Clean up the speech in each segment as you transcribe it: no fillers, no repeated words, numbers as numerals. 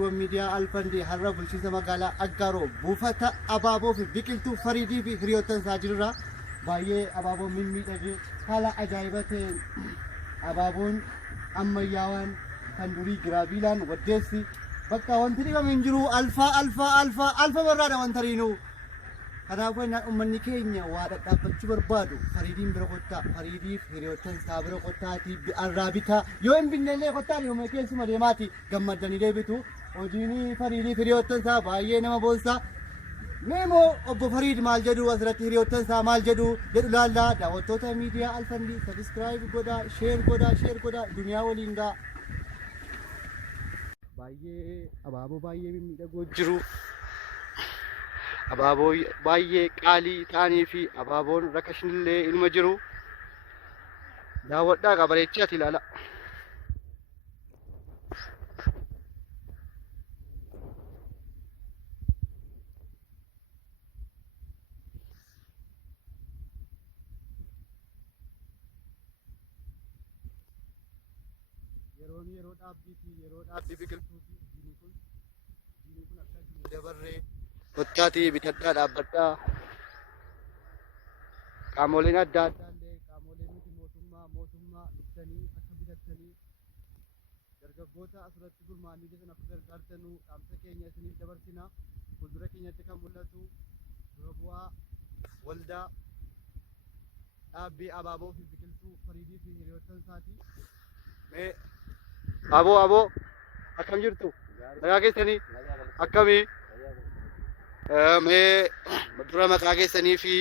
Miidiyaa Alfandii har'a bulchiinsa magaalaa Aggaaroo Bufata abaaboo fi biqiltuu Fariidii fi hiriyoottan isaa jirra. Baay'ee abaaboo miidhagee haala ajaa'iba ta'een abaaboon ammayyaawaan kan durii giraabiilaan waddeessi bakka wanti dhibame hin jiru alfa barraadha wanta riinuu. Kanaafuu innaan uummanni keenya waa dhadhaabbachuu barbaadu Fariidiin bira kottaa Fariidiif hiriyoottan isaa bira kottaati arraa bitaa yoo hin binnellee kottaan yooma keessuma deemaati gammaddanii deebitu. Hojiin Fariidiif hiriyoottan isaa baay'ee nama boonsa. Meemoo obbo Fariid maal jedhu asirratti hiriyoottan isaa maal jedhu laallaa daawwattoota miidiyaa Alfandii sabiskiraayib godhaa sheer godhaa duniyaa waliin gaa. Baay'ee abaaboo baay'ee miidhagoo jiru. Abaaboo baay'ee qaalii ta'anii fi abaaboon rakashinillee ilma jiru. Daawwadhaa qabareechii ati ilaala. Yeroo dhaabbii biqiltuuti jiini kun akka jiini dabarree kottaati bitadhaa dhaabbadhaa. Qaamoleen adda addaallee qaamoleen miti mootummaa dhuftanii akka bitattanii dargaggoota asirratti gurmaa'anii jiran akka gargaartanuu dhaamsa keenya isiniif dabarsina. Fuuldura keenyatti kan mul'atu dura bu'aa waldaa dhaabbii abaaboo fi biqiltuu Fariidii fi hiriyoottan isaati. Aboo akkam jirtu? Nagaa keessanii akkamii? Dura maqaa keessanii fi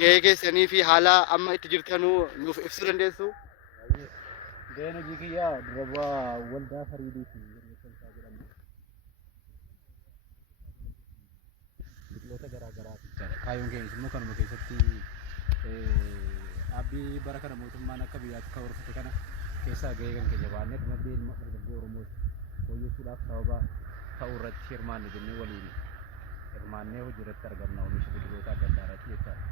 gahee keessanii fi haala amma itti jirtanuu nuuf ibsuu dandeessu? Gaheen hojii kiyyaa dura bu'aa waldaa Fariidii fi hiriyoottan isaa jedhamu. Biqiloota garaa garaati. Kaayyoon keenyas immoo kanuma keessatti dhaabbii bara kana mootummaan akka biyyaatti kan horfate kana keessaa gahee kan keenya baannee dinagdee ilma dargaggoo Oromoos fooyyessuudhaaf sababa ta'uu irratti hirmaanne jennee waliin hirmaannee hojii irratti argamna. Oomisha biqiloota adda addaa irratti jechaadha.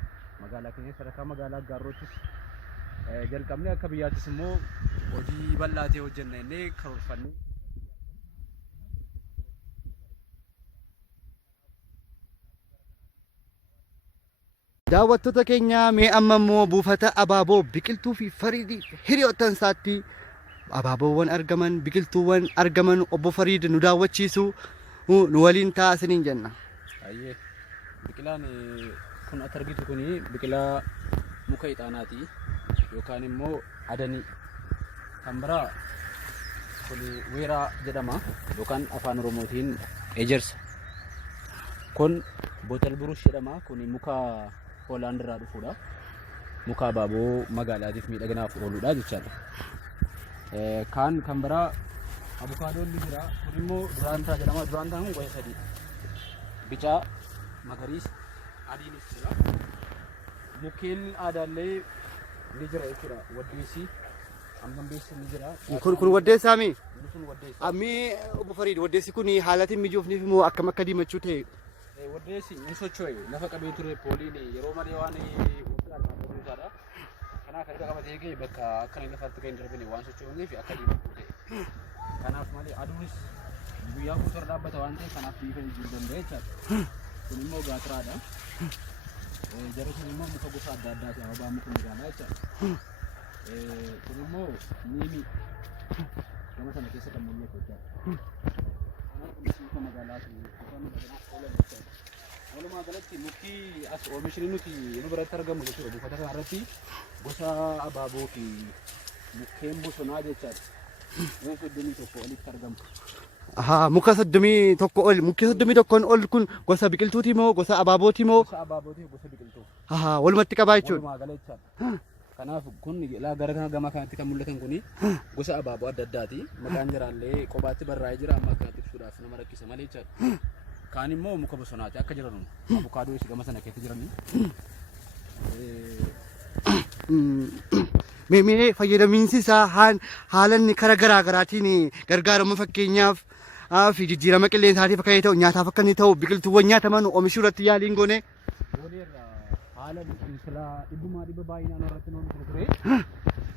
Magaalaa keenya sadarkaa magaalaa Aggaarootis jalqabnee akka biyyaattis immoo hojii bal'aa ta'e hojjenna jennee karoorfannee. Daawwattoota keenya mee amma immoo buufata abaaboo biqiltuu fi Fariidii hiriyoottan isaatti abaaboowwan argaman biqiltuuwwan argaman obbo Fariid nu daawwachiisu nu waliin ta'a isiniin jenna. Biqilaan kun akka argitu kuni biqilaa muka ixaanaati yookaan immoo adanii. Kan biraa kun weeraa jedhama yookaan afaan Oromootiin ejersa. Kun bootal burush jedhama. Kun muka Hoolaand irraa dhufuudha. Muka abaaboo magaalaatiif miidhaginaaf ooludha jechaadha. Kan biraa abukaadoon ni jira. Kun immoo duraantaa jedhama. Duraantaan kun gosa sadii. Bicaa, magariisa, adiinis jira. Mukkeen aadaallee ni jira jechuudha. Waddeessi, hambambeessi ni jira. Kun waddeessaa mi? Kun waddeessa. Ammii obbo Fariid waddeessi kun haalatti mijoofniif immoo akkam akka diimachuu ta'e? Waddeessi hin socho'e lafa qabee ture pooliin yeroo malee waan walitti argamu isaadha. Kanaaf erga qabatee ga'e bakka akka inni lafatti ga'e hin darbine waan socho'uuf akka diimachuu ta'e. Kanaaf malee aduunis guyyaa guutuu irra dhaabbata waan ta'eef kanaaf bifa jijjiiruu danda'a jechaadha. Kun immoo gaatiraadha. Jarri kun immoo muka gosa adda addaati ababaa muka magaalaa jechaadha. Kun immoo miimi gama sana keessa kan mul'atu jechaadha. Muka magaalaati. Walumaa galatti mukti as oomishni nuti nu biratti argamu jechuudha. Buufata kana irratti gosa abaaboo fi mukkeen bosonaa jechaadha. Muka 31 olitti argamu. Muka 31 ol. Mukti 31 ol kun gosa biqiltuuti moo gosa abaabooti moo? Gosa abaabooti gosa biqiltuu. Walumatti qabaa jechuudha. Walumaa gala jechaadha. Kanaaf kun gara kana gama kanatti kan mul'atan kuni gosa abaaboo adda addaati. Maqaan jiraallee kophaatti barraa'ee jira amma akka ibsuudhaaf nama rakkisa malee jechaadha. Kaan immoo muka bosonaati akka jiran abukaadoo gama sana keessa jiranii. Mee fayyadamiinsi isaa haalanni karaa garaa garaatiin gargaaramu fakkeenyaaf fi jijjiirama qilleensaatiif akka ta'u nyaataaf akka inni ta'u biqiltuuwwan nyaataman oomishuu irratti yaaliin goone. Haala biqilaa dhibba baay'inaan irratti noonu ture.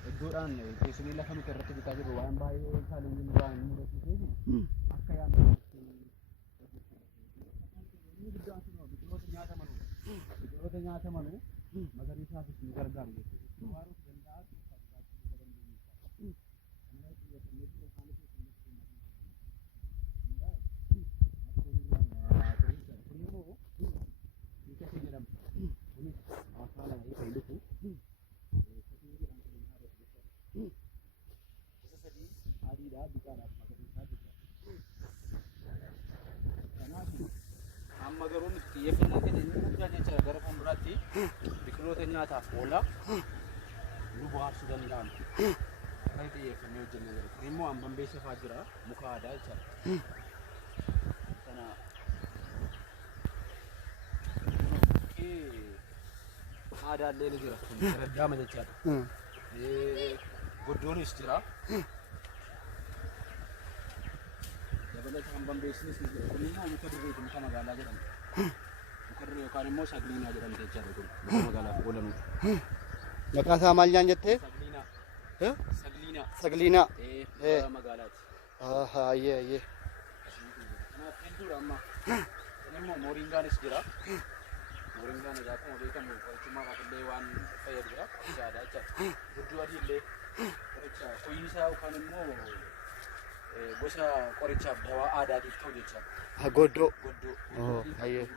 Iddoodhaan keessumee lafa nuti irratti bitaa jirru waan baay'ee chaalenjii nurraa hin mul'atu. Akka nyaataman magariisaafis ni gargaaru jechuudha. Waan danda'a amma garuu xiyyeeffannaa keenya inni guddaan jecha gara fuulduraatti biqiloota nyaataaf oola nu bohaarsuu danda'an kan xiyyeeffannee hojjennee jiru. Kun immoo hambaan beeksifaa jira muka aadaa jechaadha. Kana aadaallee ni jira kun raddaama jechaadha. Goddoonis jira. Dabalata hambaan beeksisnis ni jira. Kun immoo muka dirreeti muka magaalaa jedhama. Muka dirree yookaan immoo sagliinaa jedhamte jechaadha kun muka magaalaaf oolanudha. Maqaan isaa maal jettee? Sagliinaa. Sagliinaa. Magaalaati. Ayyee. Kanaaf hedduudha amma. Kun immoo mooringaanis jira. Mooringaan egaa akkuma beekamu qorichummaadhaaf illee waan fayyadudha. Qoricha aadaa jechaadha. Goddoo adii illee qoricha fayyisaa yookaan immoo gosa qorichaaf dawaa aadaatiif ta'u jechaadha. Goddoo. Ayyee.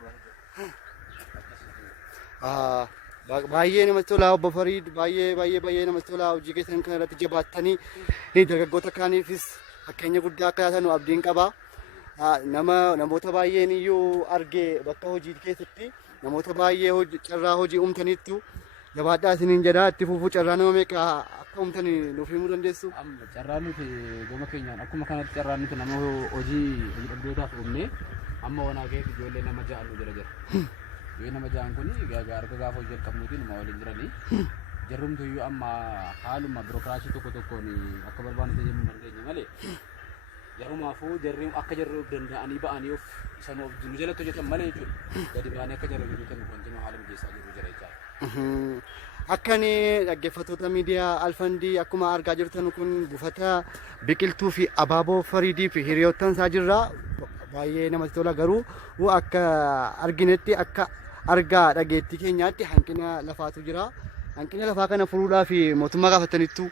Baay'ee namatti tola obbo Fariid, baay'ee namatti tola. Hojii keessan kana irratti jabaattanii dargaggoota kaaniifis fakkeenya guddaa akka taatan abdiin qaba. Namoota baay'een iyyuu argee bakka hojii keessatti namoota baay'ee carraa hojii uumtaniittu jabaadhaa isiniin jedha. Itti fufuu carraa nama meeqa akka uumtanii nuuf himuu dandeessu? Carraan nuti gama keenyaan akkuma kanatti carraan nuti nama hojii dhabdootaaf uumne amma wanaa keessa ijoollee nama ja'annu jira. Ijoollee nama ja'an kun arga gaafa hojii jalqabnuuti nama waliin jiranii. Jarrumtu iyyuu amma haaluma birookiraasii tokkoon akka barbaannu tajaajilu dandeenya malee. Jarumaafuu jarri akka jarri of danda'anii ba'anii of isaan of nu jalatti hojjetan malee jechuudha. Gadi ba'anii akka jarri hojjetan wanti haala mijeessaa jiru jira jechaadha. Akkani dhaggeeffattoota miidiyaa Alfandii akkuma argaa jirtan kun Bufata biqiltuu fi abaaboo Fariidii fi hiriyoottan isaa jirra. Baay'ee namatti tola garuu akka arginetti akka argaa dhageettii keenyaatti hanqina lafaatu jira. Hanqina lafaa kana furuudhaaf mootummaa gaafataniittu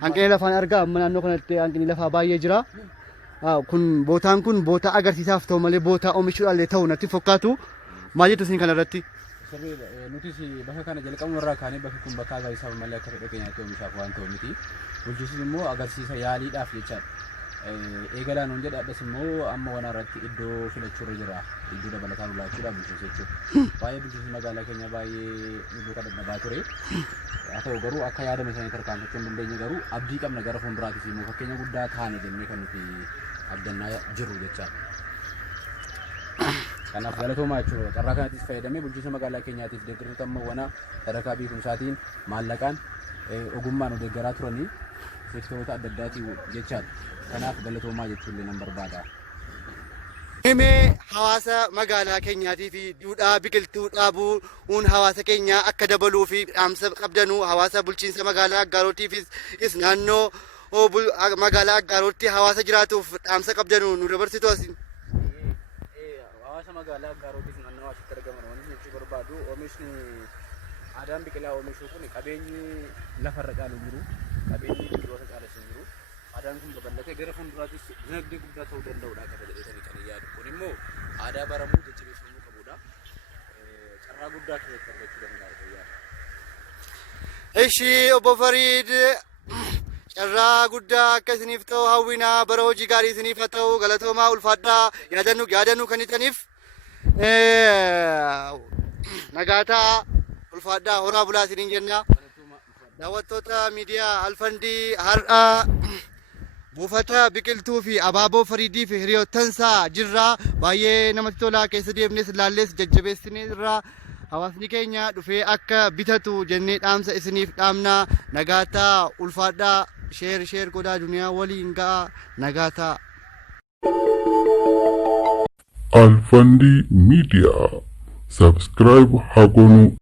hanqina lafaan argaa amma naannoo kanatti hanqinni lafaa baay'ee jira. Kun bootaan kun boota agarsiisaaf ta'u malee boota oomishuudhaan ta'u natti fakkaatu. Maal jettu isin kanarratti? Nutis bakka kana jalqabnu irraa kaanee bakki kun bakka agarsiisaaf malee akka fedha keenyaatti oomishaaf waan ta'u miti. Bulchiinsis immoo agarsiisa yaaliidhaaf jechaadha. Eegalaan hundi dhadhas immoo amma wana irratti iddoo filachuurra jira. Iddoo dabalataan ulaachuudhaaf bulchiinsa jechuudha. Baay'ee bulchiinsi magaalaa keenya baay'ee iddoo kadhadhabaa ture. Haa ta'u garuu akka yaadame isaanii tarkaanfachuu hin dandeenye garuu abdii qabna gara fuulduraattis immoo fakkeenya guddaa taane jennee kan nuti abdannaa jiru jechaadha. Kanaaf galatoomaa jechuudha. Carraa kanattis fayyadamee bulchiinsa magaalaa keenyaatiif deeggartoota amma wana sadarkaa beekumsaatiin maallaqaan ogummaan deeggaraa turanii seektaroota adda addaatiin jechaadha. Kanaaf galatoomaa jechuun nan barbaada. Himee hawaasa magaalaa keenyaatii fi duudhaa biqiltuu dhaabuun hawaasa keenyaa akka dabaluu fi dhaamsa qabdanuu hawaasa bulchiinsa magaalaa Aggaarootiifis naannoo magaalaa Aggaarootti hawaasa jiraatuuf dhaamsa qabdanuu nu dabarsitu asin. Hawaasa magaalaa Aggaarootiif naannoo asitti argaman wanti jechuu barbaadu oomishni aadaan biqilaa oomishuu kun qabeenyi lafarra caalu jiru qabeenyi biqiloota caalas jiru. Aadaan kun babal'atee gara fuulduraattis dinagdee guddaa ta'uu danda'udha qaba jedhanii kan yaadu. Kun immoo aadaa baramuu jajjabeeffamuu qabudha. Carraa guddaa keessatti argachuu danda'a. Ishi obbo Fariid carraa guddaa akka isiniif ta'u hawwinaa bara hojii gaarii isiniif haa ta'u galatoomaa ulfaadhaa yaadannuu kan itaniif nagaataa ulfaadhaa horaa bulaa isiniin jenna. Daawwattoota miidiyaa Alfandii har'a Bufata biqiltuu fi abaaboo Fariidii fi hiriyoottan isaa jirra. Baay'ee namatti tola. Keessa deemnes ilaalles jajjabeessinee irraa hawaasni keenya dhufee akka bitatu jennee dhaamsa isiniif dhaamna. Nagaataa ulfaadhaa sheer godhaa duniyaa waliin ga'a. Nagaataa. Alfandii Media subscribe haa godhu.